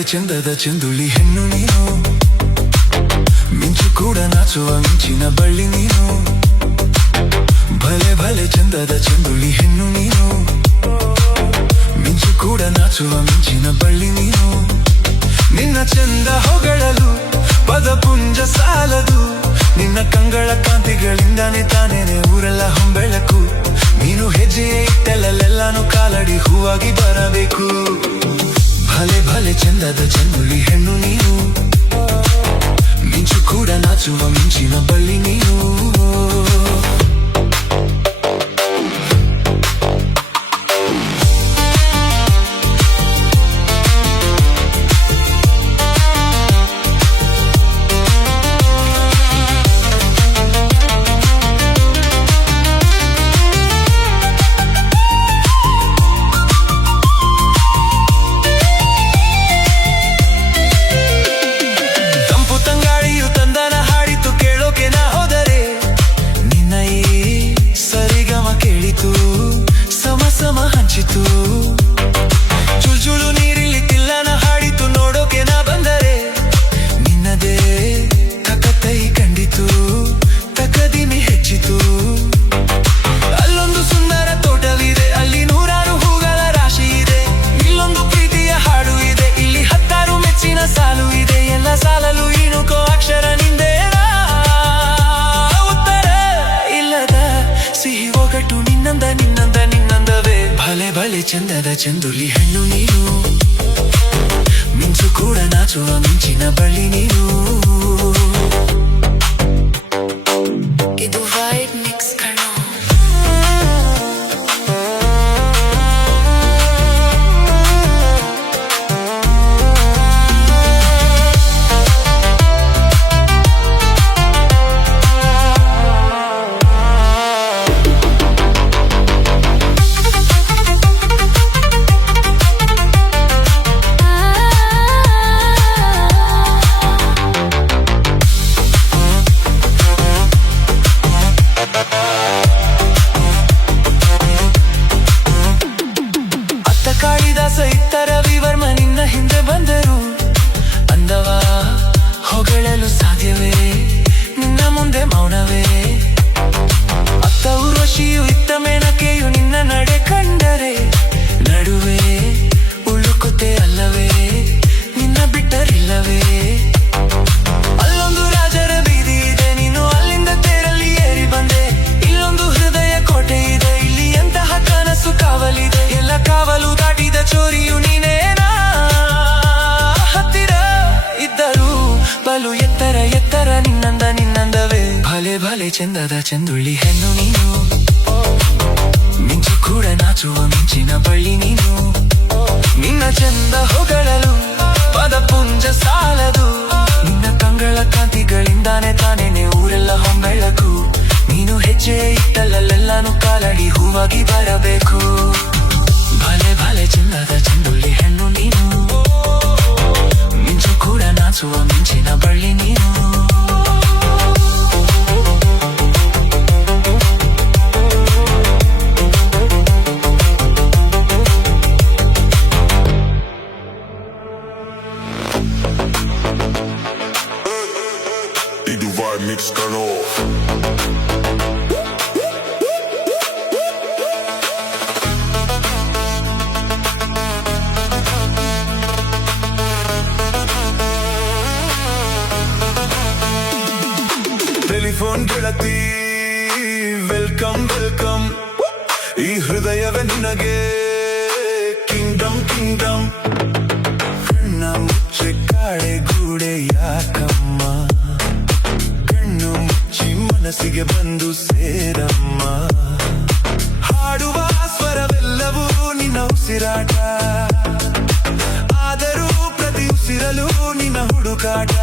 ಭಲೆ ಚಂದದ ಚಂದುಳ್ಳಿ ಹೆಣ್ಣು ನೀನು, ಮಿಂಚು ಕೂಡ ನಾಚುವ ಮಿಂಚಿನ ಬಳ್ಳಿ ನೀನು. ಭಲೆ ಭಲೆ ಚಂದದ ಚಂದುಳ್ಳಿ ಹೆಣ್ಣು ನೀನು, ಮಿಂಚು ಕೂಡ ನಾಚುವ ಮಿಂಚಿನ ಬಳ್ಳಿ ನೀನು. ನಿನ್ನ ಚಂದ ಹೊಗಳಲು ಪದಪುಂಜ ಸಾಲದು, ನಿನ್ನ ಕಂಗಳ ಕಾಂತಿಗಳಿಂದಾನೆ ತಾನೇನೆ ಊರೆಲ್ಲ ಹೊಂಬೆಳಕು. ನೀನು ಹೆಜ್ಜೆಯೇ ಇಟ್ಟೆಲ್ಲೆಲ್ಲಾನು ಕಾಲಡಿ ಹೂವಾಗಿ ಬರಬೇಕು. ಭಲೆ ಭಲೆ ಚಂದದ ಚಂದುಳ್ಳಿ ಹೆಣ್ಣು ನೀನು, ಮಿಂಚು ಕೂಡ ನಾಚುವ ಮಿಂಚಿನ ಬಳ್ಳಿ ನೀನು. ಚುಳ್ಚುಳು ನೀರಿಲ್ಲಿ ತಿಲ್ಲನ ಹಾಡಿತು ನೋಡೋಕೆ ನಾ ಬಂದರೆ, ನಿನ್ನದೇ ಕಕತೈ ಕಂಡಿತು ತಕದಿಮಿ ಹೆಚ್ಚಿತು. ಅಲ್ಲೊಂದು ಸುಂದರ ತೋಟವಿದೆ, ಅಲ್ಲಿ ನೂರಾರು ಹೂಗಳ ರಾಶಿ ಇದೆ. ಇಲ್ಲೊಂದು ಪ್ರೀತಿಯ ಹಾಡು ಇದೆ, ಇಲ್ಲಿ 10 ಮೆಚ್ಚಿನ ಸಾಲು ಇದೆ. ಎಲ್ಲ ಸಾಲಲು ಇಣುಕೋ ಅಕ್ಷರ ನಿಂದೇನಾ, ಉತ್ತರ ಇಲ್ಲದ ಸಿಹಿ ಒಗಟು ನಿನ್ನಂದ ನಿನ್ನಂದ ನಿನ್ನಂದವೇ. ಭಲೆ ಭಲೆ ಚಂದದ ಚಂದುಳ್ಳಿ ಹೆಣ್ಣು ನೀನು, ಮಿಂಚು ಕೂಡ ನಾಚುವ ಮಿಂಚಿನ ಬಳ್ಳಿ ನೀನು. ಇದು ವೈಟ್ ಮಿಕ್ಸ್ ಕಣೋ. ಇತ್ತ ರವಿವರ್ಮ ನಿನ್ನ ಹಿಂದೆ ಬಂದರು, ಅಂದವ ಹೊಗಳಲು ಸಾಧ್ಯವೇ ನಿನ್ನ ಮುಂದೆ ಮೌನವೇ. ಅತ್ತ ಊರ್ವಶಿಯು ಇತ್ತ ಮೇನಕೆಯು ನಿನ್ನ ನಡೆ ಕಂಡರೆ, ನಡುವೆ ಉಳುಕುತ್ತೆ ಅಲ್ಲವೇ ನಿನ್ನ ಬಿಟ್ಟರಿಲ್ಲವೇ. ಅಲ್ಲೊಂದು ರಾಜರ ಬೀದಿ ಇದೆ, ನೀನು ಅಲ್ಲಿಂದ ತೇರಲ್ಲಿ ಏರಿ ಬಂದೆ. ಇಲ್ಲೊಂದು ಹೃದಯ ಕೋಟೆ ಇದೆ, ಇಲ್ಲಿ ಎಂತಹ ಕನಸು ಕಾವಲಿದೆ. ಎಲ್ಲ ಕಾವಲು ದಾಟಿದ ಚೋರಿಯು ನೀನೇನಾ, ಹತ್ತಿರ ಇದ್ದರೂ ಬಲು ಎತ್ತರ ಎತ್ತರ ನಿನ್ನಂದ ನಿನ್ನಂದವೇ. ಭಲೆ ಭಲೆ ಚಂದದ ಚಂದುಳ್ಳಿ ಹೆಣ್ಣು ನೀನು, ಮಿಂಚು ಕೂಡ ನಾಚುವ ಮಿಂಚಿನ ಬಳ್ಳಿ ನೀನು. ನಿನ್ನ ಚಂದ ಹೊಗಳಲು ಪದಪುಂಜ ಸಾಲದು, ನಿನ್ನ ಕಂಗಳ ಕಾಂತಿಗಳಿಂದಾನೆ ತಾನೇನೆ ಊರೆಲ್ಲ ಹೊಂಬೆಳಕು. ನೀನು ಹೆಜ್ಜೆ ಇಟ್ಟಲ್ಲೆಲ್ಲಾನು ಕಾಲಡಿ ಹೂವಾಗಿ ಬರಬೇಕು. ಭಲೆ ಭಲೆ ಚಂದದ ಚಂದುಳ್ಳಿ ಹೆಣ್ಣು ನೀನು, ಮಿಂಚು ಕೂಡ ನಾಚುವ ಮಿಂಚಿನ ಬಳ್ಳಿ ನೀನು. ಇದು vibe mix ಕಣೋ. ಟೆಲಿಫೋನ್ ಗೆಳತಿ ವೆಲ್ಕಮ್ ವೆಲ್ಕಮ್, ಈ ಹೃದಯವೇ ನಿನಗೆ ಕಿಂಗ್ಡಮ್ ಕಿಂಗ್ಡಮ್. ಕಣ್ಣ ಮುಚ್ಚೆ ಕಾಡೆ ಗೂಡೆ ಯಾಕಮ್ಮ, ಕಣ್ಣು ಮುಚ್ಚಿ ಮನಸ್ಸಿಗೆ ಬಂದು ಸೇರಮ್ಮ. ಹಾಡುವ ಸ್ವರವೆಲ್ಲವೂ ನಿನ್ನ ಉಸಿರಾಟ, ಆದರೂ ಪ್ರತಿ ಉಸಿರಲು ನಿನ್ನ ಹುಡುಕಾಟ.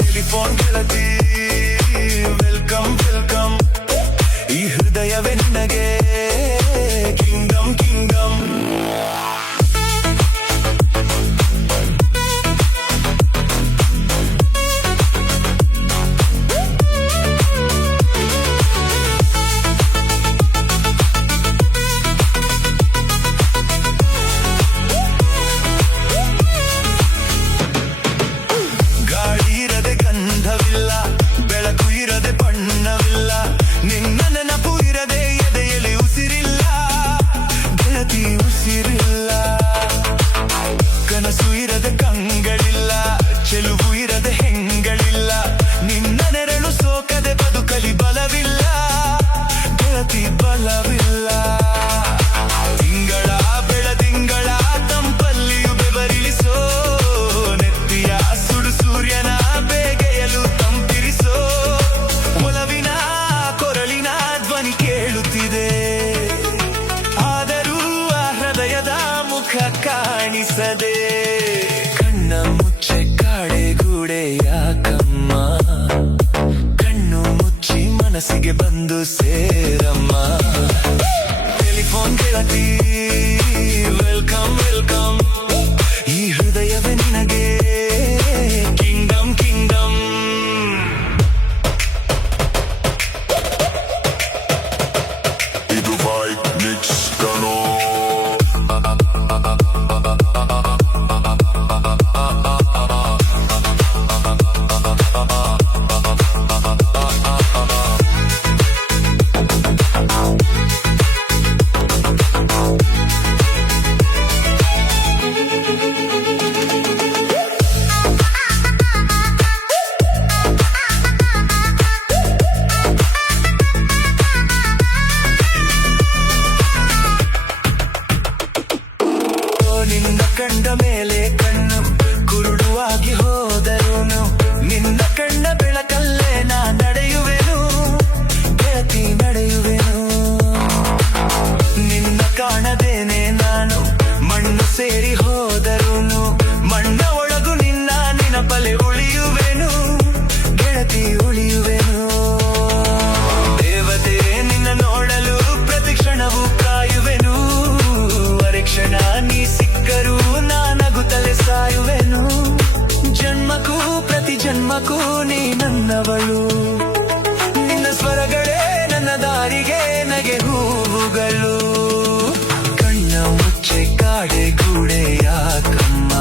ಟೆಲಿಫೋನ್ ಗೆಳತಿ ವೆಲ್ಕಮ್ ವೆಲ್ಕಮ್, ಈ ಹೃದಯವೇ ನಿನಗೆ ಕಿಂಗ್ಡಮ್ ಕಿಂಗ್ಡಮ್. ಉಸಿರಿಲ್ಲ, ಕನಸು ಇರದ ಕಂಗಳಿಲ್ಲ, ಚೆಲುವು ಇರದ ಹೆಂಗಳಿಲ್ಲ, ನಿನ್ನ ನೆರಳು ಸೋಕದೆ ಬದುಕಲಿ ಬಲವಿಲ್ಲ, ಗೆಳತಿ ಬಲವಿಲ್ಲ. ತಿಂಗಳ ಬೆಳದಿಂಗಳ ತಂಪಲ್ಲಿಯು ಬೆವರಿಳಿಸೋ, ನೆತ್ತಿಯ ಸುಡು ಸೂರ್ಯನ ಬೇಗೆಯಲು ತಂಪಿರಿಸೋ, ಒಲವಿನ ಕೊರಳಿನ ಧ್ವನಿ ಕೇಳುತ್ತಿದೆ, ಆದರೂ ಆ ಹೃದಯದ ಮುಖ ಕಾಣಿಸದೆ. ಕಣ್ಣ ಮುಚ್ಚೆ ಕಾಡೆಗೂಡೆ ಯಾಕಮ್ಮ, ಕಣ್ಣು ಮುಚ್ಚಿ ಮನಸ್ಸಿಗೆ ಬಂದು ಸೇರಮ್ಮ. ಟೆಲಿಫೋನ್ ಗೆಳತಿ ವೆಲ್ಕಮ್ ವೆಲ್ಕಮ್, ಈ ಹೃದಯವೇ ನಿನಗೆ ಕಿಂಗ್ಡಮ್ ಕಿಂಗ್ಡಮ್. ಇದು ವೈಬ್ ಮಿಕ್ಸ್ ಕಣೋ. ನಿನ್ನ ಕಂಡ ಮೇಲೆ ಕಣ್ಣು ಕುರುಡುವಾಗಿ ಹೋದರುನು, ನಿನ್ನ ಕಣ್ಣ ಬೆಳಕಲ್ಲೇ ನಾ ನಡೆಯುವೆನು, ಗೆಳತಿ ನಡೆಯುವೆನು. ನಿನ್ನ ಕಾಣದೇನೆ ನಾನು ಮಣ್ಣು ಸೇರಿ ಹೋದರುನು, ಮಣ್ಣ ಒಳಗು ನಿನ್ನ ನೆನಪಲೆ ಉಳಿಯುವೆನು, ಗೆಳತಿ ಉಳಿಯುವೆನು. ದೇವತೆ ನಿನ್ನ ನೋಡಲು ಪ್ರತಿ ಕ್ಷಣವೂ ಕಾಯುವೆನು, ಕ್ಷಣ ನೀ ಸಿಕ್ಕರೂ ನಾನಗುತ್ತಲೇ ಸಾಯುವೆನು, ಜನ್ಮಕ್ಕೂ ಪ್ರತಿ ಜನ್ಮಕ್ಕೂ ನೀ ನನ್ನವಳು, ನಿನ್ನ ಸ್ವರಗಳೇ ನನ್ನ ದಾರಿಗೆ ನಗೆ ಹೂವುಗಳು. ಕಣ್ಣ ಮುಚ್ಚೆ ಕಾಡೆ ಗೂಡೆ ಯಾಕಮ್ಮ,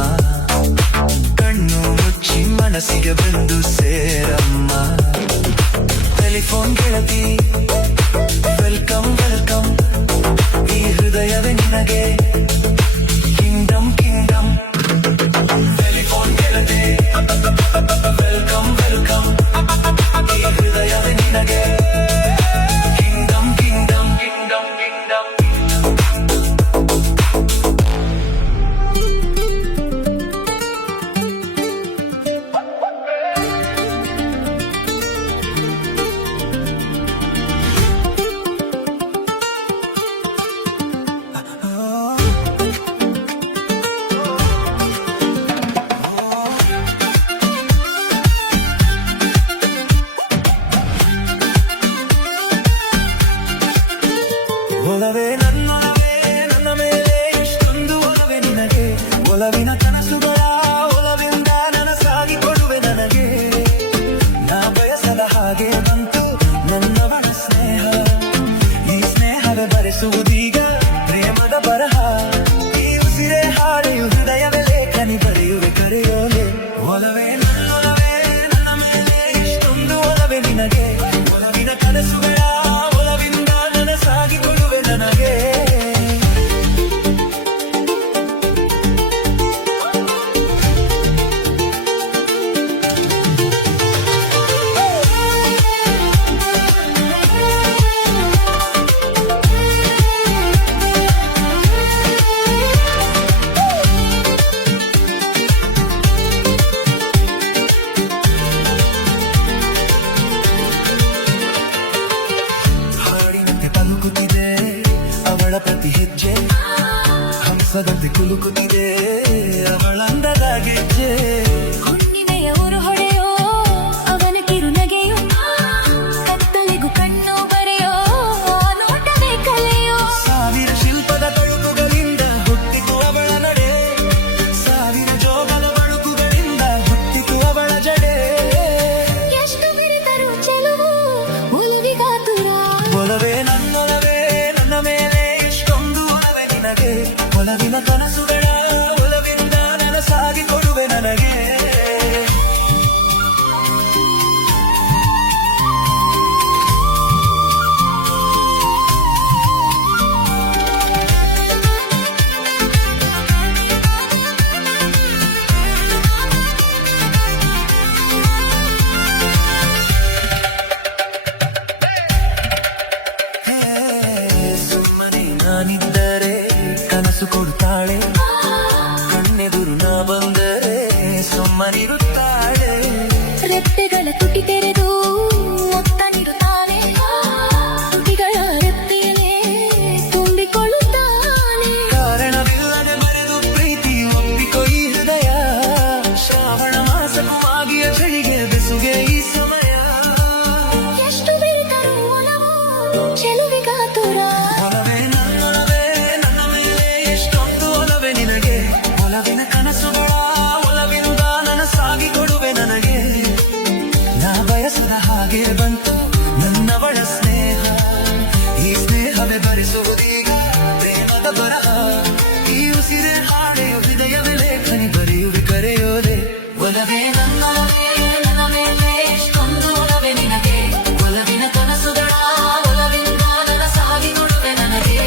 ಕಣ್ಣು ಮುಚ್ಚಿ ಮನಸ್ಸಿಗೆ ಬಂದು ಸೇರಮ್ಮ. ಟೆಲಿಫೋನ್ ಗೆಳತಿ ವೆಲ್ಕಮ್ ವೆಲ್ಕಮ್, ಈ ಹೃದಯವೇ ನಿನಗೆ ಕಿಂಗ್ಡಮ್ ಕಿಂಗ್ಡಮ್. ಟೆಲಿಫೋನ್ ಗೆಳತಿ ವೆಲ್ಕಮ್ ವೆಲ್ಕಮ್, ಈ ಹೃದಯವೇ ನಿನಗೆ ಕಿಂಗ್ಡಮ್ ಕಿಂಗ್ಡಮ್ ಕಿಂಗ್ಡಮ್ ಕಿಂಗ್ಡಮ್. ಒಲವೇ ನನ್ನೊಲವೇ, ನನ್ನ ಮೇಲೆ ಇಷ್ಟೊಂದು ಒಲವೇ ನಿನಗೆ, ಒಲವಿನ ಕನಸುಗಳ ಒಲವಿಂದ ನನಸಾಗಿ ಕೊಡುವೆ ನನಗೆ. ನಾ ಬಯಸದ ಹಾಗೆ ಬಂತು ನನ್ನವಳ ಸ್ನೇಹ, ಈ ಸ್ನೇಹವೇ ಬರೆಸುವುದೀಗ ಪ್ರೇಮದ ಬರಹ, ಈ ಉಸಿರೇ ಹಾಡೆಯು ಹೃದಯವೇ ಲೇಖನಿ ಬರೆಯುವೆ ಕರೆಯೋಲೆ. ಒಲವೇ ನನ್ನೊಲವೇ, ನನ್ನ ಮೇಲೆ ಇಷ್ಟೊಂದು ಒಲವೇ ನಿನಗೆ, ಒಲವಿನ ಕನಸುಗಳ ಒಲವಿಂದ ನನಸಾಗಿ ಕೊಡುವೆ ನನಗೆ. ಪ್ರತಿ ಹೆಜ್ಜೆ ಹಂಸದಂತೆ ಕುಲುಕುತ್ತಿದೆ ಅವಳಂದದ ಗೆಜ್ಜೆ. ಹುಣ್ಣಿಮೆಯ ಉರು ಹೊಡೆಯೋ ಅವನ ಕಿರುನಗೆಯೋ, ಕತ್ತಲಿಗೂ ಕಣ್ಣು ಬರೆಯೋ ನೋಟವೇ ಕಲೆಯೋ. ಸಾವಿರ ಶಿಲ್ಪದ ತಳುಕುಗಳಿಂದ ಹುಟ್ಟಿತು ಅವಳ ನಡೆ, ಸಾವಿರ ಜೋಗದ ಬಳುಕುಗಳಿಂದ ಹುಟ್ಟಿತು ಅವಳ ಜಡೆ. ಎಷ್ಟು ಬೆರೆತರೂ ಚೆಲುವು ಒಲವಿಗಾತುರ, ಒಲವೇ ನನ್ನೊಲವೇ, ನನ್ನ ಮೇಲೆ ಎಷ್ಟೊಂದು ಒಲವೇ ನಿನಗೆ, ಒಲವಿನ ಕನಸುಗಳ ಒಲವಿಂದ ನನಸಾಗಿ ಕೊಡುವೆ ನನಗೆ. ಕೊಡುತ್ತಾಳೆ, ಕಣ್ಣೆದುರು ನಾ ಬಂದರೆ ಸುಮ್ಮನಿರುತ್ತಾಳೆ. ರೆಪ್ಪೆಗಳ ತುಟಿ ತೆರೆದು ಮೊತ್ತ ನೀಡುತ್ತಾನೆ, ತುಟಿಗಳ ರೆಪ್ಪೆಯಲ್ಲೇ ತುಂಬಿಕೊಳ್ಳುತ್ತಾನೆ. ಕಾರಣವಿಲ್ಲದೆ ಮರೆದು ಪ್ರೀತಿ ಒಪ್ಪಿಕೊ ಈ ಹೃದಯ, ಶ್ರಾವಣ ಮಾಸಕ್ಕೂ ಆಗಿಯ ಚಳಿಗೆ ಬೆಸುಗೆ ಈ ಸಮಯ. ಎಷ್ಟು ಬೆರೆತರೂ ಒಲವು ಚೆಲುವಿಗಾತುರ. ಒಲವೇ ನನ್ನೊಲವೇ, ನನ್ನ ಮೇಲೆ ಎಷ್ಟೊಂದು ಒಲವೇ ನಿನಗೆ, ಒಲವಿನ ಕನಸುಗಳ ಒಲವಿಂದ ನನಸಾಗಿ ಕೊಡುವೆ ನನಗೆ. ನಾ ಬಯಸಿದ ಹಾಗೆ ಬಂತು ನನ್ನವಳ ಸ್ನೇಹ, ಈ ಸ್ನೇಹವೇ ಭರಿಸುವುದೀಗ ಪ್ರೇಮದ ಬರಹ. ಈ ಉಸಿರೇ ಹಾಡೆಯು ಹೃದಯವೇ ಲೇಖನಿ ಬರೆಯುವೆ ಕರೆಯೋದೆ. ಒಲವೇ ನನ್ನೊಲವೇ, ನನ್ನ ಮೇಲೆ ಎಷ್ಟೊಂದು ಒಲವೇ ನಿನಗೆ, ಒಲವಿನ ಕನಸುಗಳ ಒಲವಿಂದ ನನಸಾಗಿ ಕೊಡುವೆ ನನಗೆ.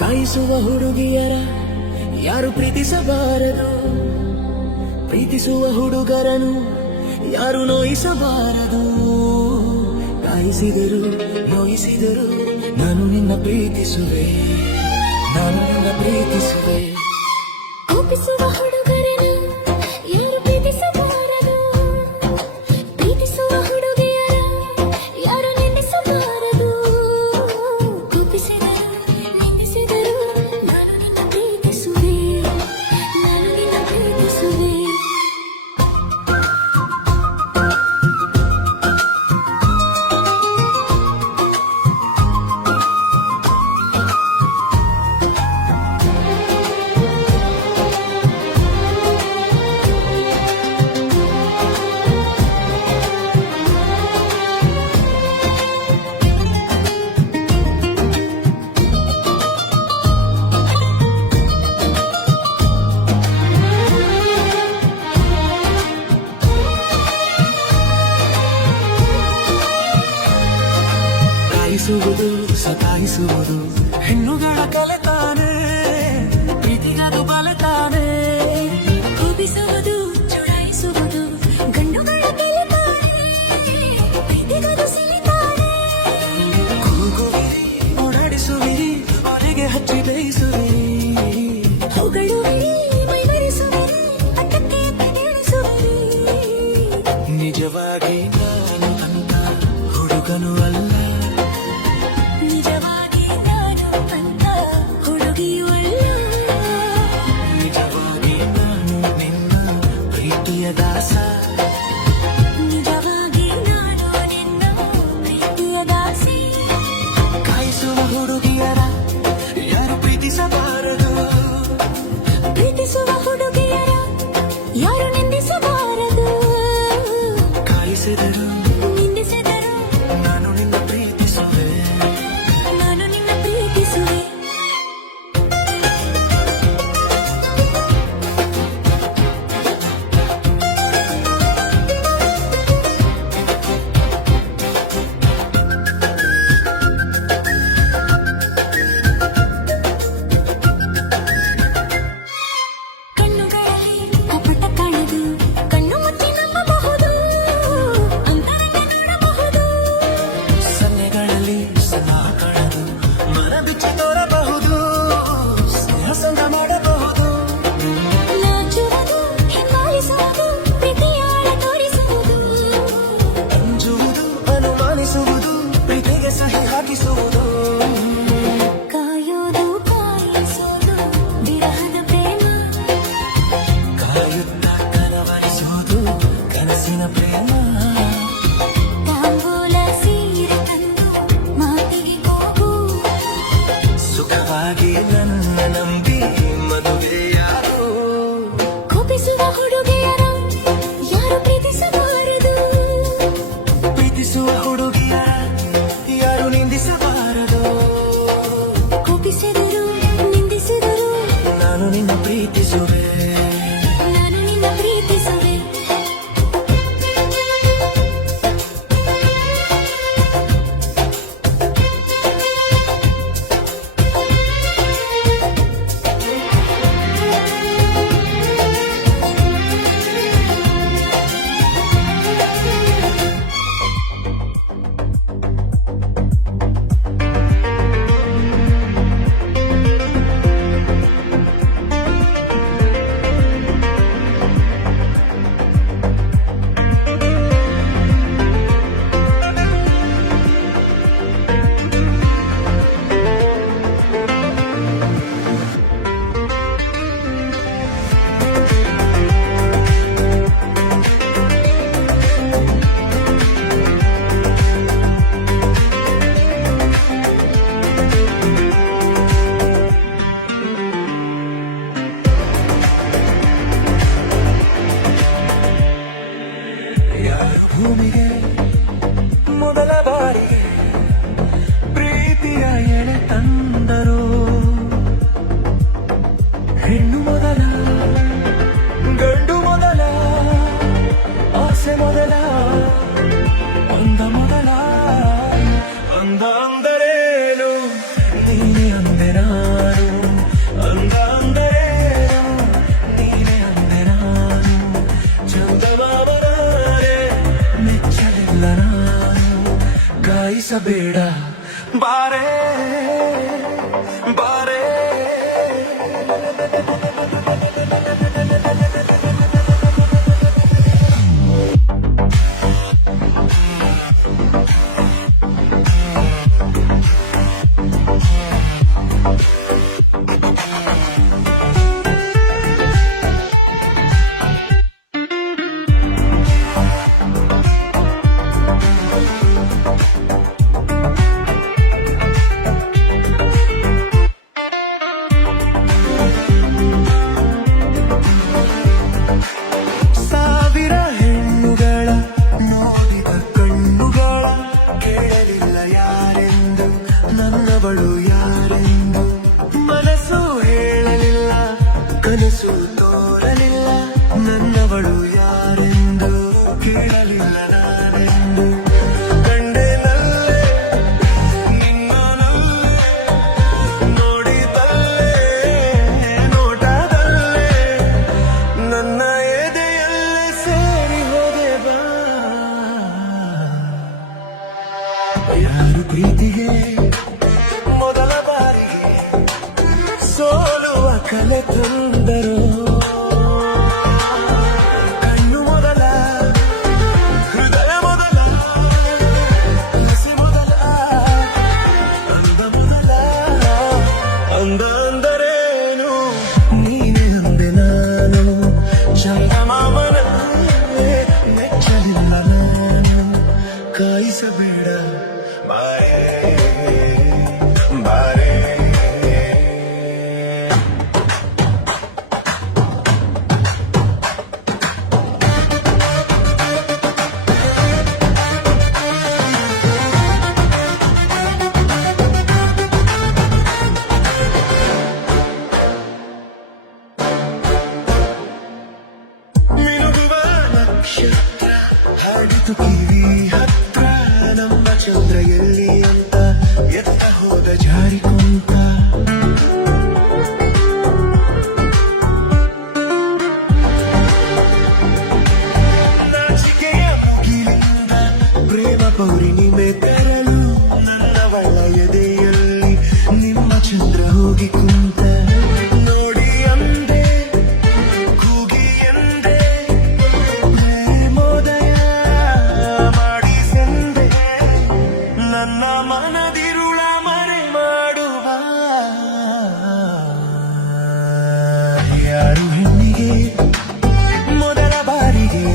ಕಾಯಿಸುವ ಹುಡುಗಿಯರ ಯಾರು ಪ್ರೀತಿಸಬಾರದು, ಪ್ರೀತಿಸುವ ಹುಡುಗರನು ಯಾರು ನೋಯಿಸಬಾರದು. ಕಾಯಿಸಿದರು ನೋಯಿಸಿದರು ನಾನು ನಿನ್ನ ಪ್ರೀತಿಸುವೆ, ನಾನು ನಿನ್ನ ಪ್ರೀತಿಸುವೆ. ಕೋಪಿಸುವ ಹುಡುಗರನ್ನು ಯಾರು ಪ್ರೀತಿಸಬಾರದು, ಪ್ರೀತಿಸುವ ಹುಡುಗಿಯರ ಯಾರು ನಿಂದಿಸಬಾರದು. ಕೋಪಿಸಿದರು ನಿಂದಿಸಿದರು ನಾನು ನಿನ್ನ ಪ್ರೀತಿಸುವೆ, ನಾನು ನಿನ್ನ ಪ್ರೀತಿಸುವೆ. ಕಾಯಿಸುವುದು ಸತಾಯಿಸುವುದು ಹೆಣ್ಣುಗಳ ಕಲೆತಾನೆ, ಪ್ರೀತಿಗದು ಬಲತಾನೆ. ಕೋಪಿಸುವುದು ಚುಡಾಯಿಸುವುದು ಗಂಡುಗಳ ಕೆಲತಾನೆ, ಪ್ರೀತಿಗದು ಸಿಲಿತಾನೆ. ಕೂಗುವಿರಿ ಓಡಾಡಿಸುವಿರಿ ಹೊರಗೆ ಹಚ್ಚಿ ಬೇಯಿಸುವಿರಿ, ಹೊಗಳುವಿರಿ ಮೈಮರೆಸುವಿರಿ ಅಟ್ಟಕ್ಕೆ ತಿಳಿಸುವಿರಿ. ನಿಜವಾಗಿ ನಾನು ಅಂತ ಹುಡುಗನು ಅಲ್ಲ, ನಿಜವಾಗಿ ನಾನು ಅಂತ ಹುಡುಗಿಯೂ ಅಲ್ಲ. ನಿಜವಾಗಿ ನಾನು ನಿನ್ನ ಪ್ರೀತಿಯ ದಾಸ. ನಿಜವಾಗಿ ನಾನು ನಿನ್ನ ಪ್ರೀತಿಯ ದಾಸಿ. ಕಾಯಿಸುವ ಹುಡುಗಿಯರ ಯಾರು ಪ್ರೀತಿಸಬಾರದು, ಪ್ರೀತಿಸುವ ಹುಡುಗಿಯರ ಯಾರು ನಿಂದಿಸಬಾರದು. ಕಾಯಿಸಿದರು ನಿಂದಿಸಿದರು ನಾನು ನಿನ್ನ ಪ್ರೀತಿಸುವೆ, ನಾನು ನಿನ್ನ ಪ್ರೀತಿಸುವೆ. ಕಣ್ಣುಗಳಲ್ಲಿ ಕಪಟ ಕಾಣದು, ಕಣ್ಣು ಮುಚ್ಚಿ ನಂಬಬಹುದು, ಅಂತರಂಗ ಭೂಮಿಗೆ ಮೊದಲ ಬಾರಿಗೆ ಪ್ರೀತಿಯ ಎಳೆ ತಂದರು. ಹೆಣ್ಣು ಮೊದಲ, ಗಂಡು ಮೊದಲ, ಆಸೆ ಮೊದಲ, ಅಂದ ಮೊದಲ. ಅಂದ ಅಂದರೇನು ನೀನೆ ಅಂದೆ ನಾನು, ಅಂದ ಅಂದರೇನು ನೀನೆ ಅಂದೆ ನಾನು. ಚಂದಮಾಮನಾರೆ ಮೆಚ್ಚಲಿಲ್ಲ ನಾನು, ಕಾಯಿಸಬೇಡ ಬಾರೇ ಬಾರೇ. ಸಾವಿರ ಹೆಣ್ಣುಗಳ ನೋಡಿದ ಕಣ್ಣುಗಳ ಕೇಳಲಿಲ್ಲ ಯಾರೆಂದು, ನನ್ನವಳು ಯಾರೆಂದು. ಮನಸ್ಸು ಹೇಳಲಿಲ್ಲ, ಕನಸು ತೋರಲಿಲ್ಲ, ನನ್ನವಳು ಯಾರೆಂದು ಕೇಳಲಿಲ್ಲ ನಾನೆಂದು. ಕಂಡೆನಲ್ಲೇ ನಿನ್ನನಲ್ಲೇ, ನೋಡಿದಲ್ಲೇ ನೋಟದಲ್ಲೇ, ನನ್ನ ಎದೆಯಲ್ಲೇ ಸೇರಿ ಹೋದೆ ಬಾ. ಯಾರು ಪ್ರೀತಿಗೆ ಮೊದಲ ಬಾರಿಗೆ ಸೋಲುವ ಕಲೆ ತಂದರು. ಕಣ್ಣು ಮೊದಲ, ಹೃದಯ ಮೊದಲ, ಹಸಿ ಮೊದಲ, ಅಂದ ಮೊದಲ. ಅಂದ ಅಂದರೇನು ನೀನೆ ಅಂದೆ ನಾನು, ಚಂದಮಾಮನ ಮೆಚ್ಚಲಿಲ್ಲ ನಾನು. ಕಾಯಿಸಬೇಡ ಬಾರೇ ಬಾರೇ. ಮಿನುಗುವ ನಕ್ಷತ್ರ ಹಾಡಿತು ಕಿವಿ ಹತ್ರ, ನಮ್ಮ ಚಂದ್ರ ಎಲ್ಲಿ ಅಂತ ಎತ್ತ ಹೋದ ಜಾರಿ ಕುಂತ. ನಾಚಿಕೆಯ ಮುಗಿಲಿಂದ ಪ್ರೇಮ ಪೌರ್ಣಿಮೆ ತರಲು, ನನ್ನವಳ ಎದೆಯಲ್ಲಿ ನಿಮ್ಮ ಚಂದ್ರ ಹೋಗಿ ಕುಂತ. ನೋಡಿ ಅಂದೆ, ಕೂಗಿ ಎಂದೆ, ಪ್ರೇಮೋದಯ ಮಾಡಿಸೆಂದೆ, ನನ್ನ ಮನದಿರುಳ ಮರೆ ಮಾಡುವ. ಯಾರು ಹೆಣ್ಣಿಗೆ ಮೊದಲ ಬಾರಿಗೆ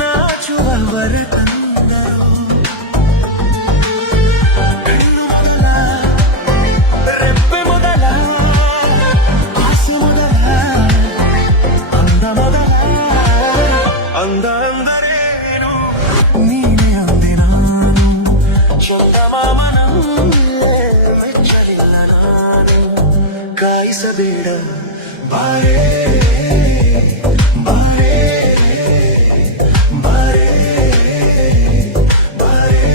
ನಾಚುವ ವರ ತಂದರು. ಹೆಣ್ಣು ಮೊದಲ, ರೆಪ್ಪೆ ಮೊದಲ, ಆಸೆ ಮೊದಲ, ಅಂದ ಮೊದಲ. ಅಂದ ಅಂದರೇನು ನೀನೆ ಅಂದೆ ನಾನು, ಚಂದಮಾಮನಲ್ಲೇ ಮೆಚ್ಚಲಿಲ್ಲ ನಾನು. ಕಾಯಿಸಬೇಡ ಬಾರೇ ಬಾರೇ ಬಾರೇ ಬಾರೇ.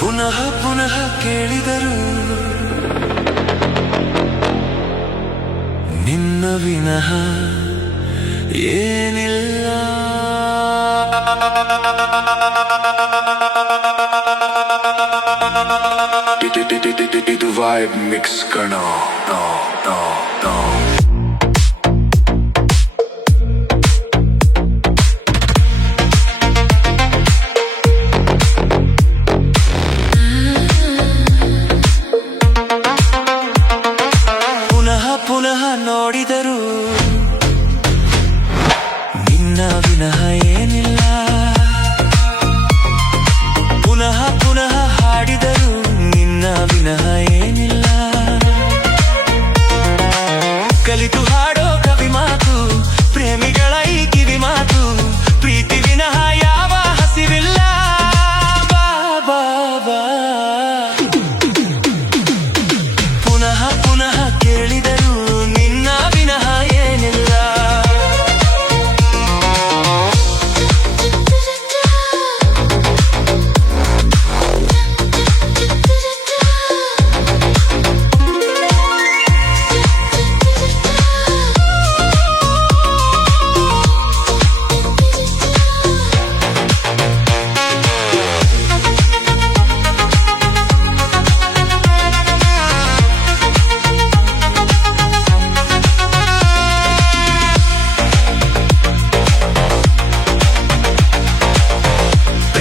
ಪುನಃ ಪುನಃ ಕೇಳಿದರು ನಿನ್ನ ವಿನಃ ಏನಿಲ್ಲ. ಇದು ವೈಬ್ ಮಿಕ್ಸ್ ಕಣೋ. No no no. ಪುನಃ ಪುನಃ ನೋಡಿದರು ನಿನ್ನ ವಿನಃ ಏನಿಲ್ಲ.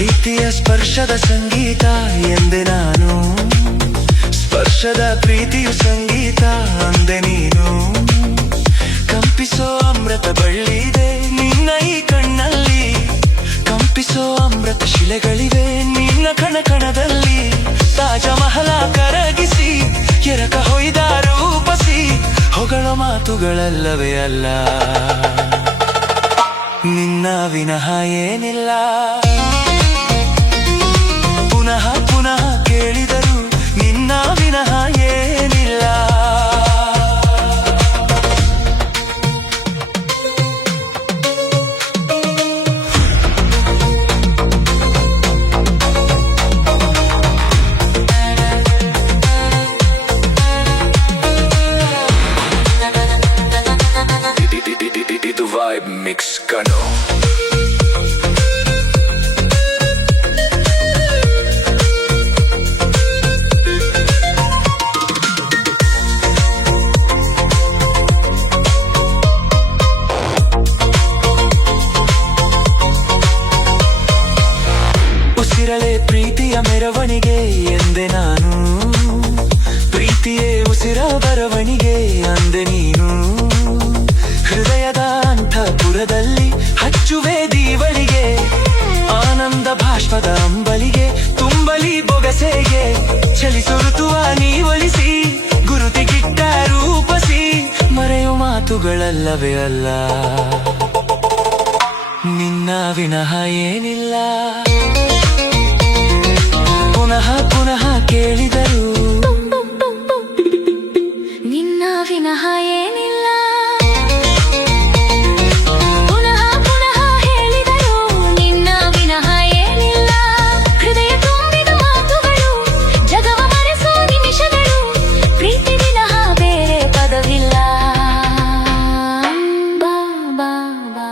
ಪ್ರೀತಿಯ ಸ್ಪರ್ಶದ ಸಂಗೀತ ಎಂದೆ ನಾನು, ಸ್ಪರ್ಶದ ಪ್ರೀತಿಯು ಸಂಗೀತ ಅಂದೆ ನೀನು. ಕಂಪಿಸೋ ಅಮೃತ ಬಳ್ಳಿದೆ ನಿನ್ನ ಈ ಕಣ್ಣಲ್ಲಿ, ಕಂಪಿಸೋ ಅಮೃತ ಶಿಲೆಗಳಿವೆ ನಿನ್ನ ಕಣಕಣದಲ್ಲಿ. ತಾಜ ಮಹಲ ಕರಗಿಸಿ ಎರಕ ಹೊಯ್ದ ರೂಪಸಿ ಹೊಗಳ ಮಾತುಗಳಲ್ಲವೇ ಅಲ್ಲ, ನಿನ್ನ ವಿನಃ ಏನಿಲ್ಲ. ಪುನಃ ಪುನಃ ಕೇಳಿದರು ನಿನ್ನ ವಿನಃ ಏನಿಲ್ಲ. ಇದು ವೈಬ್ ಮಿಕ್ಸ್ ಕಣೋ. ಉಸಿರಳೆ ಪ್ರೀತಿಯ ಮೆರವಣಿಗೆ ಎಂದೆ ನಾನು, ಪ್ರೀತಿಯೇ ಉಸಿರ ಬರವಣಿಗೆ ಅಂದೆ ನೀನು. ಹೃದಯದ ಅಂತಃಪುರದಲ್ಲಿ ಹಚ್ಚುವೆ ದೀವಳಿಗೆ, ಆನಂದ ಭಾಷ್ಪದ ಅಂಬಲಿಗೆ ತುಂಬಲಿ ಬೊಗಸೆಗೆ. ಚಲಿಸುತ್ತುವ ನೀವಳಿಸಿ ಗುರುತಿಗಿಟ್ಟ ರೂಪಸಿ ಮರೆಯು ಮಾತುಗಳಲ್ಲವೇ ಅಲ್ಲ, ನಿನ್ನ ವಿನಃ ಏನಿಲ್ಲ. ಪುನಃ ಪುನಃ ಕೇಳಿದರು ನಿನ್ನ ವಿನಃ ಏನಿಲ್ಲ. ಪುನಃ ಪುನಃ ಹೇಳಿದರು ನಿನ್ನ ವಿನಃ ಏನಿಲ್ಲ. ಹೃದಯ ತುಂಬಿದ ಮಾತುಗಳು, ಜಗವ ಮರೆಸೋ ನಿಮಿಷಗಳು, ಪ್ರೀತಿ ವಿನಃ ಬೇರೆ ಪದವಿಲ್ಲ. ಬಾ ಬಾ ಬಾ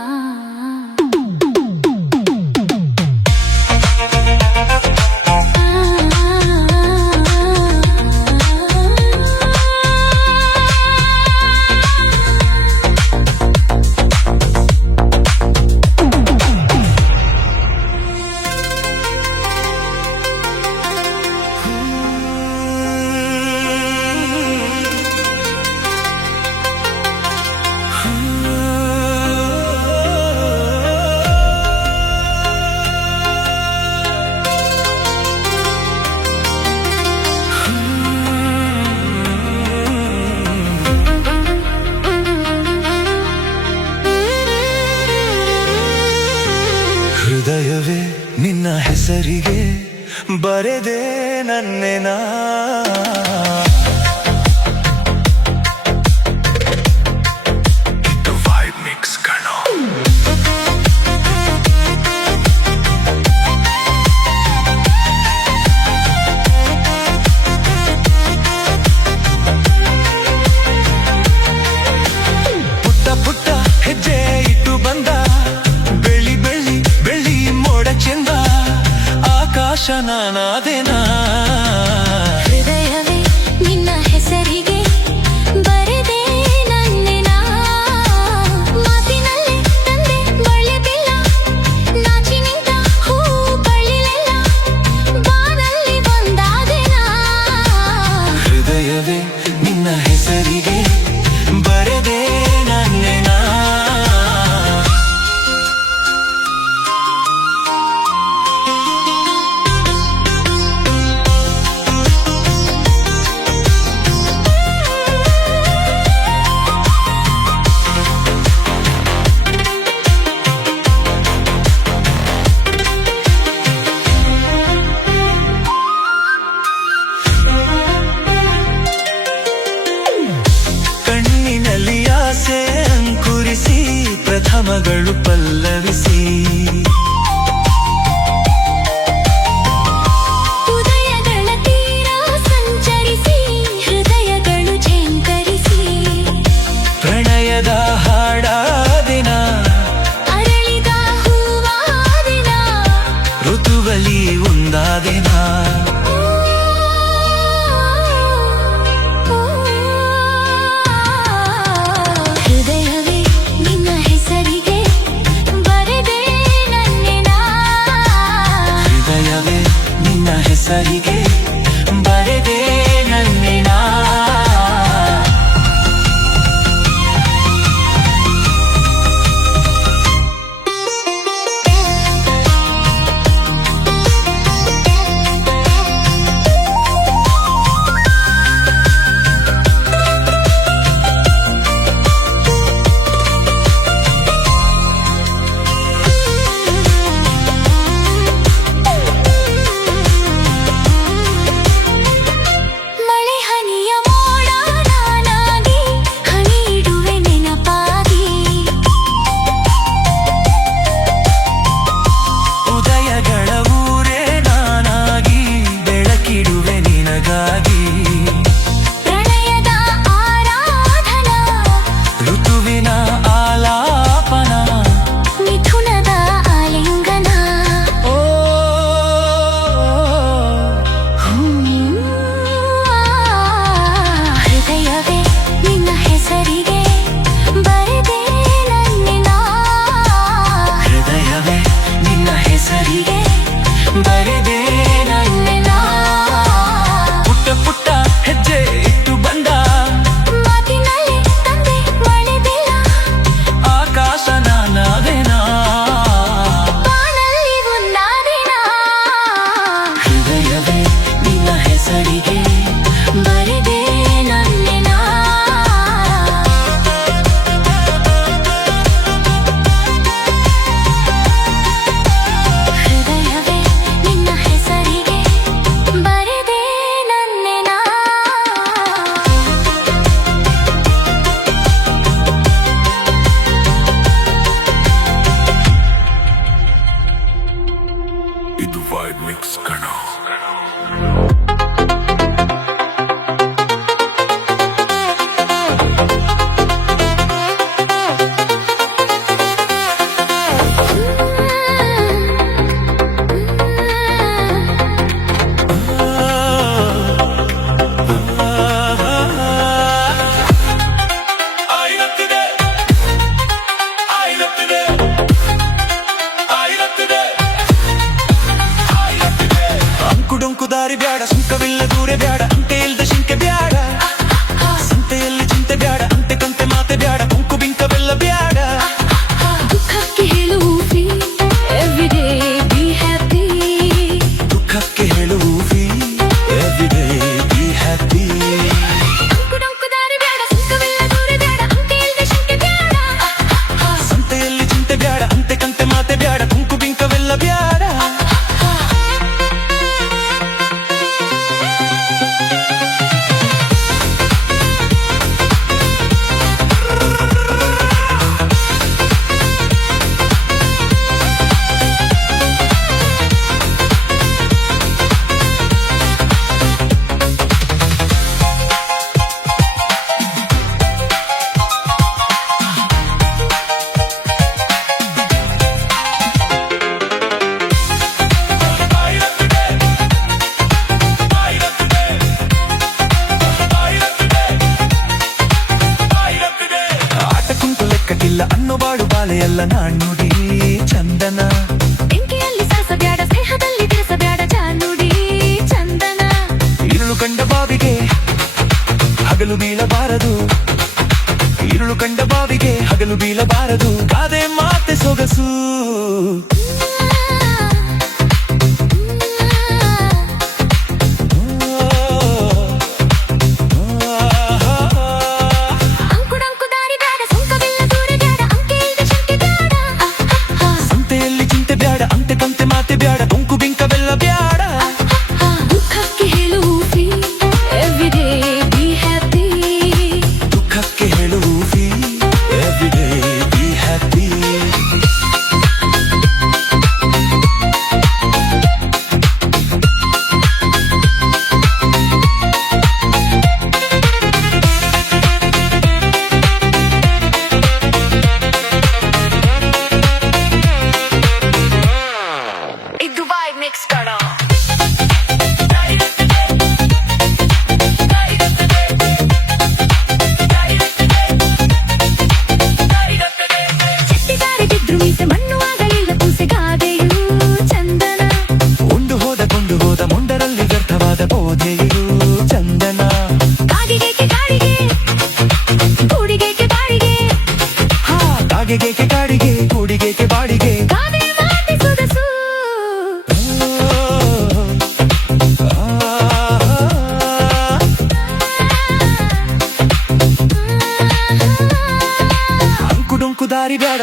ಹೃದಯವೇ ನಿನ್ನ ಹೆಸರಿಗೆ ಬರೆದೆ ನನ್ನೆನಾ. ಇದು ವೈಬ್ ಮಿಕ್ಸ್ ಕಣೋ. ಪುಟ್ಟ ಪುಟ್ಟ ಹೆಜ್ಜೆ ಇಟ್ಟು ಬಂದ ಬೆಳ್ಳಿ ಬೆಳ್ಳಿ ಬೆಳ್ಳಿ ಮೋಡ ಚೆಂದ, ಆಕಾಶ ನಾನಾದೆನಾ. ಹೃದಯವೇ ನಿನ್ನ ಹೆಸರಿಗೆ ಬರೆದೆ ನನ್ನೆನಾ. ಮಾತಿನಲ್ಲೇ ತಂದೆ ಬಳ್ಳಿಬಿಲ್ಲ, ನಾಚಿ ನಿಂತ ಹೂ ಬಳ್ಳಿಲೆಲ್ಲ ಬಾನಲ್ಲಿ ಬಂದಾದೆನಾ. ಹೃದಯವೇ ನಿನ್ನ ಹೆಸರಿಗೆ ಬರೆದೆ ನನ್ನೆನಾ. ಕಣ್ಣಿನಲ್ಲಿ ಆಸೆ ಅಂಕುರಿಸಿ ಪ್ರಥಮಗಳು ಪಲ್ಲವಿಸಿ, ಉದಯಗಳ ತೀರ ಸಂಚರಿಸಿ ಹೃದಯಗಳು ಝೇಂಕರಿಸಿ. ಪ್ರಣಯದ ಹಾಡಾದಿನ ಅರಳಿದ ಹೂವಾದಿನ ಋತುವಲಿ ಒಂದಾದಿನ. ಹೃದಯವೇ ನಿನ್ನ ಹೆಸರಿಗೆ ಬರೆದೆ ನನ್ನೆನಾ. ಹೃದಯವೇ ನಿನ್ನ ಹೆಸರಿಗೆ ಬರೆದೆ ನನ್ನಿನ ಮಳೆ ಹನಿಯ ಮೋಡ ನಾನಾಗಿ ಹನಿ ಇಡುವೆ ನೆನಪಾಗಿ ಉದಯಗಳ ಊರೇ ನಾನಾಗಿ ಬೆಳಕಿಡುವೆ ನಿನಗಾಗಿ ಪ್ರಣಯದ ಆರಾಧನಾ ಋತುವಿನ ಆಲಾಪನ ಮಿಥುನದ ಆಲಿಂಗನ ಓ ಹೃದಯವೇ ನಿನ್ನ ಹೆಸರಿಗೆ ಬರೆದೆ ನನ್ನಿನ ಹೃದಯವೇ ನಿನ್ನ ಹೆಸರಿಗೆ ಬರೆದೆ ನನ್ನಿನ ಪುಟ್ಟ ಪುಟ್ಟ ಹೆಜ್ಜೆ ಇಟ್ಟು ಬಂದ ಮಾತಿನಲ್ಲಿ ತಂದೆ ಮಳೆದಿಲ್ಲ ಆಕಾಶ ನಾನಾದೆನಾ ಬಾನಲ್ಲಿ ಉನ್ನಾದಿನ ಹೃದಯವೇ ನಿನ್ನ ಹೆಸರಿಗೆ ಬರೆದೆ ನನ್ನಿನ ಹೃದಯವೇ ನಿನ್ನ ಹೆಸರಿಗೆ ಬರೆದೆ ನನ್ನಿನ ಇದು ವೈಬ್ ಮಿಕ್ಸ್ ಕಣೋ ಆಯಿರತ್ತಿದೆ ಆಯಿರತ್ತಿದೆ ಆಯಿರತ್ತಿದೆ ಆಯಿರತ್ತಿದೆ ಅಂಕುಡೊಂಕು ದಾರಿ ಬ್ಯಾಡ ಸುಂಕವಿಲ್ಲ ದೂರೆ ಬ್ಯಾಡ ಅಂತೆ ಇಲ್ದ ಶಿಂಕೆ ಬ್ಯಾಡ ಸಂತೆಯಲ್ಲಿ ಚಿಂತೆ ಬ್ಯಾಡ ಅಂತೆ ಕಂತೆ ಮಾತೆ ಬ್ಯಾಡ ಕುಂಕು ಬಿಂಕವೆಲ್ಲ ಬ್ಯಾಡ ದುಃಖಕ್ಕೆ ಹೇಳುವು ಎವ್ರಿಡೇ ಬಿ ಹ್ಯಾಪಿ ದುಃಖಕ್ಕೆ ಹೇಳುವು ಎವ್ರಿ ಡೇ ಬಿ ಹ್ಯಾಪಿ ಅಂಕುಡೊಂಕು ದಾರಿ ಬೇಡ ಸುಖವಿಲ್ಲ ದೂರ ಬೇಡ ಅಂತೆ ಇಲ್ದ ಶಿಂಕೆ ಬೇಡ ಸಂತೆಯಲ್ಲಿ ಚಿಂತೆ ಬ್ಯಾಡ ಅಂತೆ ಕಂತೆ ಮಾತೆ ಬ್ಯಾಡ ಕುಂಕು ಬಿಂಕವೆಲ್ಲ ಬ್ಯಾಡ ಆಟ ಕುಂಟು ಲೆಕ್ಕಕ್ಕಿಲ್ಲ ಅನ್ನೋ ಬಾಡು ಬಾಳೆಯಲ್ಲ ನಾಣ್ಣುಡಿ ಚಂದನ ಬೆಂಕಿಯಲ್ಲಿ ಸಾಸಬ್ಯಾಡ ಸ್ನೇಹದಲ್ಲಿ ತಿರ್ಸಬ್ಯಾಡ ಜಾನುಡಿ ಚಂದನ ഇരുಳು ಕಂಡ ಬಾವಿಗೆ ಹಗಲು ಬೀಳಬಾರದು ഇരുಳು ಕಂಡ ಬಾವಿಗೆ ಹಗಲು ಬೀಳಬಾರದು ಗಾದೆ ಮಾತೆ ಸೊಗಸು ಅಂಕುಡೊಂಕು ದಾರಿ ಬೇಡ ಸುಖವಿಲ್ಲ ದೂರ ಬೇಡ ಅಂಕೆ ಇಲ್ದ ಶಿಂಕೆ ಬೇಡ ಸಂತೆಯಲ್ಲಿ ಚಿಂತೆ ಬ್ಯಾಡ ಅಂತೆ ಕಂತೆ ಮಾತೆ ಬ್ಯಾಡ ಕುಂಕು ಬಿಂಕವೆಲ್ಲ ಬ್ಯಾಡ ದುಃಖಕ್ಕೆ ಹೇಳುವು ಎವ್ರಿಡೇ ಬಿ ಹ್ಯಾಪಿ ದುಃಖಕ್ಕೆ ಹೇಳುವು ಎವ್ರಿ ಡೇ ಬಿ ಹ್ಯಾಪಿ ಇದು ವೈಬ್ ಮಿಕ್ಸ್ ಕಣೋ ಚೆಟ್ಟಿಗಾರಿ ಬಿದ್ರು ಮೀಸೆ ಮಣ್ಣು ಆಗಲಿಲ್ಲ ಪೂಸೆಗಾದೆಯು ಚಂದನ ಉಂಡು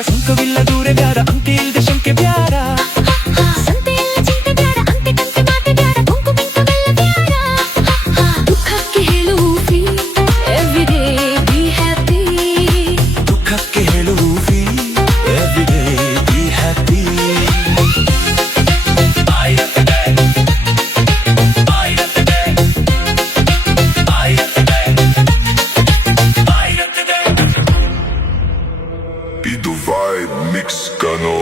ಸುಂಕವಿಲ್ಲ ದೂರ ಬ್ಯಾಡ ಅಂಕೆ ಇಲ್ದ ಶಂಕೆ ಬ್ಯಾಡ ಸಂತೆಯೆಲ್ಲ ಚಿಂತೆ ಬ್ಯಾಡ ಅಂತೆ ಕಂತೆ ಮಾತೆ ಬ್ಯಾಡ ಕೊಂಕು ಬಿಂಕ ಬೆಲ್ಲ ಬ್ಯಾಡ ದುಃಖಕ್ಕೆ ಹೇಳು ಫೀ ಎವ್ರಿಡೇ ಬಿ ಹ್ಯಾಪಿ ದುಃಖಕ್ಕೆ ಹೇಳು ಫೀ ಎವ್ರಿಡೇ ಬಿ ಹ್ಯಾಪಿ ಇದು ವೈಬ್ ಮಿಕ್ಸ್ ಕಣೋ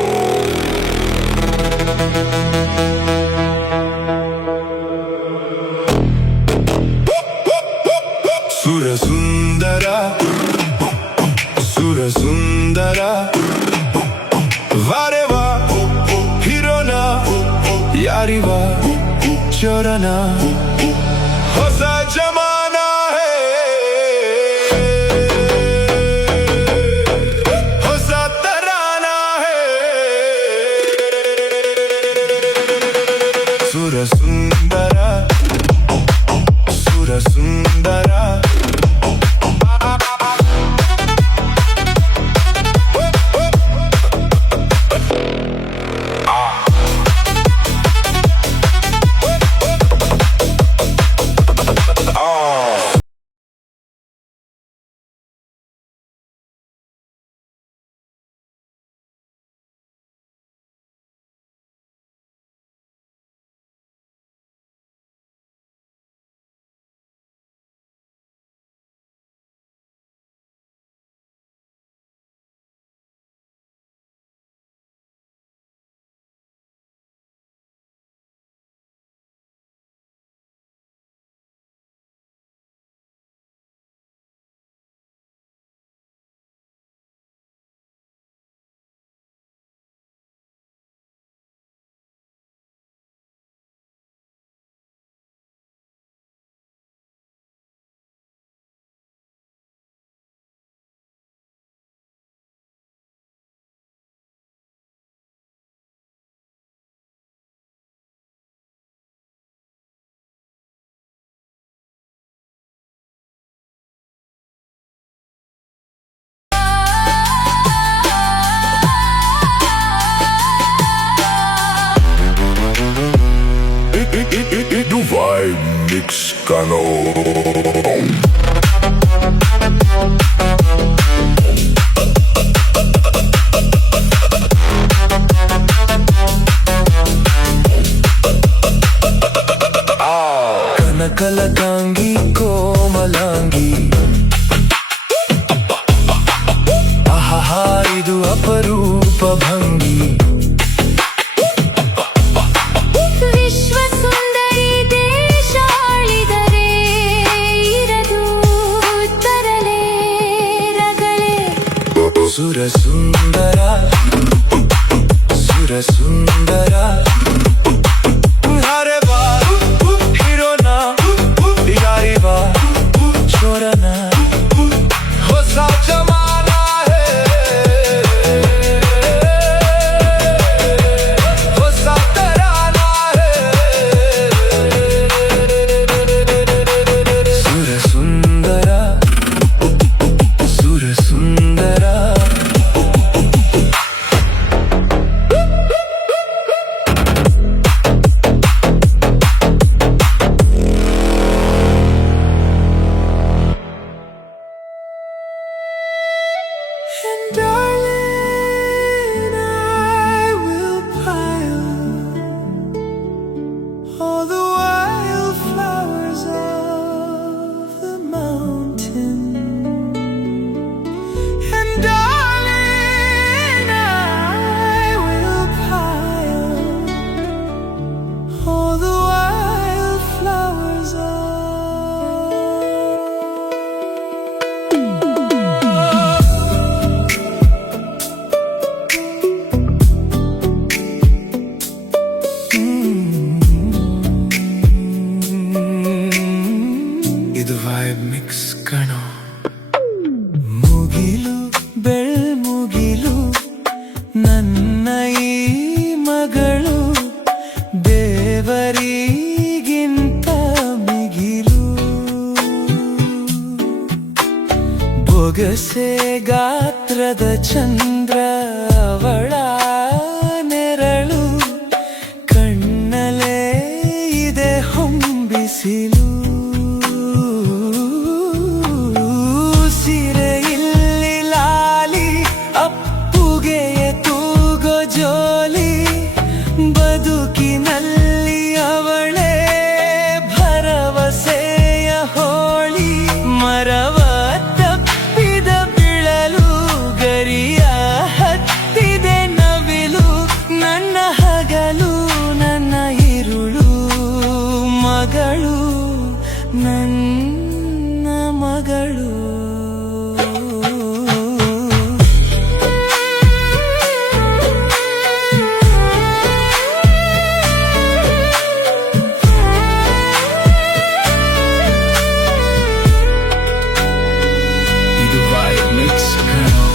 ಸುರಸುಂದರ ಸುರಸುಂದರ ವಾರೆವ ಹಿರೋನ ಯಾರಿವ ಚೋರನ ಹೊಸ ಜಮಾನ ಹೇ ಹೊಸ ತರಾನ ಹೇ ಸುರಸುಂದರ ಸುರಸುಂದರ ಇದು ವೈಬ್ ಮಿಕ್ಸ್ ಕಣೋ ಕನಕಲಕಾಂಗಿ ಕೋಮಲಾಂಗಿ ಆಹಾ ಇದು ಅಪರೂಪ ಭಂಗಿ ವಿಶ್ವ ಸುಂದರಿ ದೇಶಾಳಿದರೆ ಇರದು ತರಲೇ ರಗಳೆ ಸುರಸುಂದರ ಸುರಸುಂದರ ಹರೆವ ಹಿರೋನ ಯಾರಿವ ಚೋರನ ಹೊಸ ಜಮಾನ ಹೇ ಹೊಸ ತರಾನ ಹೇ ಸುರಸುಂದರ ಸುರಸುಂದರ And darling, I will pile all the wildflowers of the mountain. And darling, I will pile all the wildflowers of ಇದು ವೈಬ್ ಮಿಕ್ಸ್ ಕಣೋ ಮುಗಿಲು ಬೆಳ್ಮುಗಿಲು ನನ್ನ ಈ ಮಗಳು ದೇವರಿಗಿಂತ ಮಿಗಿಲು ಬೊಗಸೆ ಗಾತ್ರದ ಚಂದ್ರ ಮಗಳು ನನ್ನ ಮಗಳು ಇದು Vibe Mix ಕಣೋ.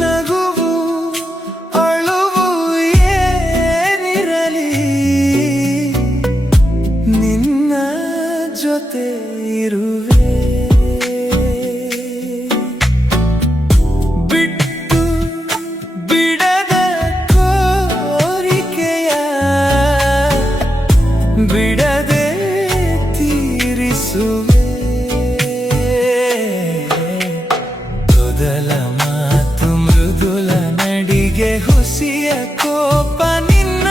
ನಗುವು ಅಳುವು ಏನಿರಲಿ ನಿನ್ನ ಜೊತೆ ಇರುವೆ ಬಿಟ್ಟು ಬಿಡದ ಕೋರಿಕೆಯ ಬಿಡದೆ ತೀರಿಸುವೆ ಮೊದಲ ಮಾತು ಮೃದುಲ ನಡಿಗೆ ಹುಸಿಯ ಕೋಪ ನಿನ್ನ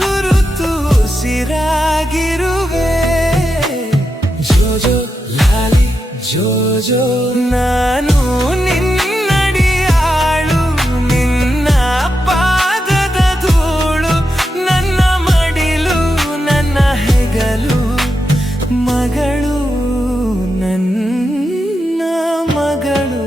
ಗುರುತು ಉಸಿರಾಗಿರುವೆ ಜೋಜೋ ಲಾಲಿ ಜೋಜೋ ನಾನು ನಿನ್ನಡಿಯಾಳು ನಿನ್ನ ಪಾದದ ಧೂಳು ನನ್ನ ಮಡಿಲು ನನ್ನ ಹೆಗಲು ಮಗಳು ನನ್ನ ಮಗಳು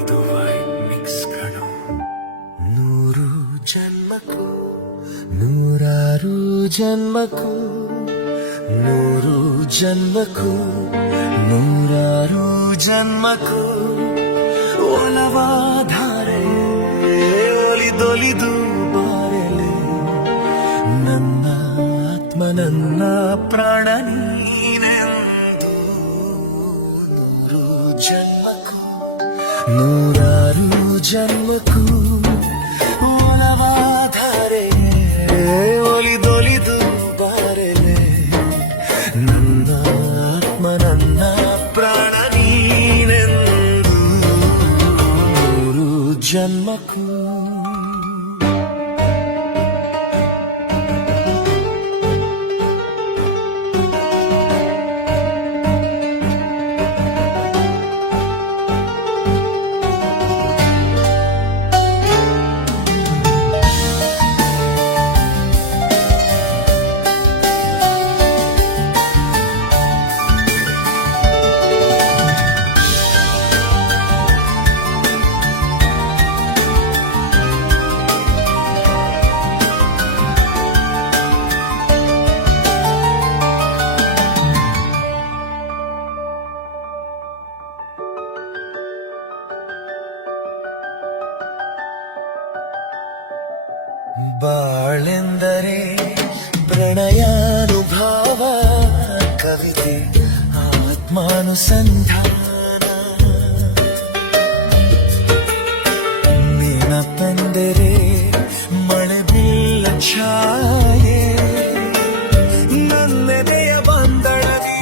ಇದು Vibe Mix ಕಣೋ. 100 ಜನ್ಮಕ್ಕೂ ನೂರಾರು ಜನ್ಮಕ್ಕೂ 100 ಜನ್ಮಕ್ಕೂ ನೂರಾರು ಜನ್ಮಕ್ಕೂ ಒಲವಾಧಾರೆ ಒಲಿದೊಲಿದು ಬಾರಲೆ ನನ್ನ ಆತ್ಮ ನನ್ನ ಪ್ರಾಣ ನೀನೆಂದು 100 ಜನ್ಮಕ್ಕೂ ನೂರಾರು ಜನ್ಮಕ್ಕೂ ಒಲವಾಧಾರೆ ಒಲಿದೊಲಿದು ಬಾರಲೆ ನನ್ನ ಆತ್ಮ ನನ್ನ ಪ್ರಾಣ ನೀನೆಂದು 100 ಜನ್ಮಕ್ಕೂ ಬಾಳೆಂದರೆ ಪ್ರಣಯಾನುಭಾವ ಕವಿತೆ ಆತ್ಮಾನುಸಂಧಾನ ನೆನಪೆಂದರೆ ಮಳೆ ಬೀಳ ಛಾಯೆ ನನ್ನೆದೆಯ ಬಂದಳದಿ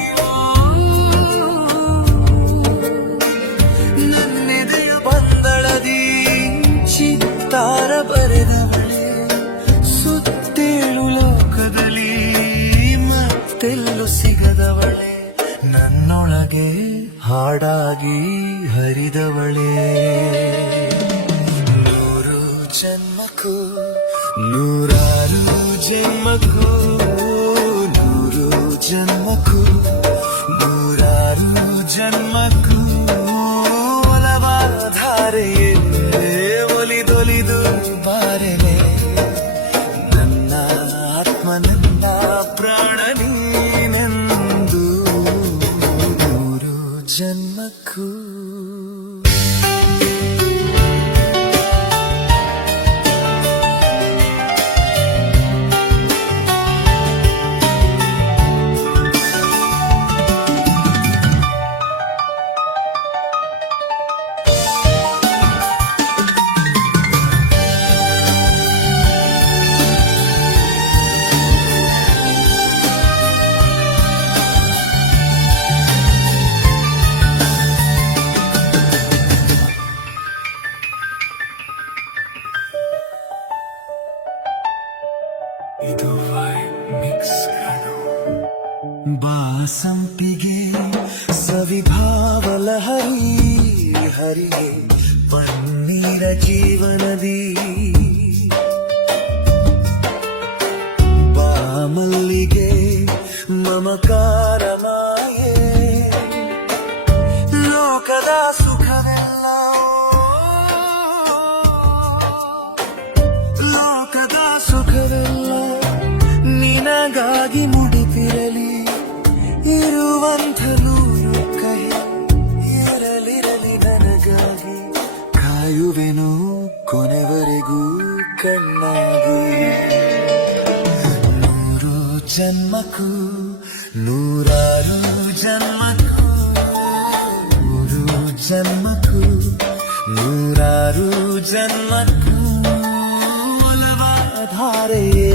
ನನ್ನೆದೆಯ ಬಂದಳದಿ ಚಿತ್ತಾರ ಬರೆದವಳೆ ಸುತ್ತೇಳು ಲೋಕದಲ್ಲಿ ಮತ್ತೆಲ್ಲೂ ಸಿಗದವಳೆ ನನ್ನೊಳಗೆ ಹಾಡಾಗಿ ಹರಿದವಳೆ 100 ಜನ್ಮಕ್ಕೂ ನೂರಾರು ಜನ್ಮಕ್ಕೂ ನೂರು ಜನ್ಮಕ್ಕೂ ನೂರಾರು ಜನ್ಮಕ್ಕೂ ಒಲವಾಧಾರೆಯೇ ಒಲಿದೊಲಿದು ಬಾರೆನೆ ನನ್ನ ಆತ್ಮ ನನ್ನ ಪ್ರಾಣ ನೀನೆಂದು ನೂರು ಜನ್ಮಕ್ಕೂ ಇದು ಮಿಕ್ಸ್ ಬಾಸಂಪಿಗೆ ಸವಿಭಾವಲ ಹರಿಗೆ ಪನ್ನೀರ ಜೀವನದಿ ಬಾಮಲ್ಲಿಗೆ ಮಮಕಾರ ಮಾಯೆ ಲೋಕದ ಸುಖವೆಲ್ಲ ಲೋಕದ ಸುಖವೆಲ್ಲ ನಿನಗಾಗಿ ಮುಡಿಪಿರಲಿ ಇರುವಂಥ ನೂರು ಕೈ ಇರಲಿರಲಿ ನನಗಾಗಿ ಕಾಯುವೆನು ಕೊನೆವರೆಗೂ ಕಣ್ಣಾಗಿ ನೂರು ಜನ್ಮಕ್ಕೂ ನೂರಾರು ಜನ್ಮಕ್ಕೂ ನೂರು ಜನ್ಮಕ್ಕೂ ನೂರಾರು ಜನ್ಮಕ್ಕೂ ಒಲವಾಧಾರೆಯೇ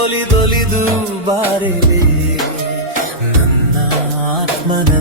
ಒಲಿದೊಲಿದು ಬಾರೆಲೆ ನನ್ನ ಆತ್ಮನ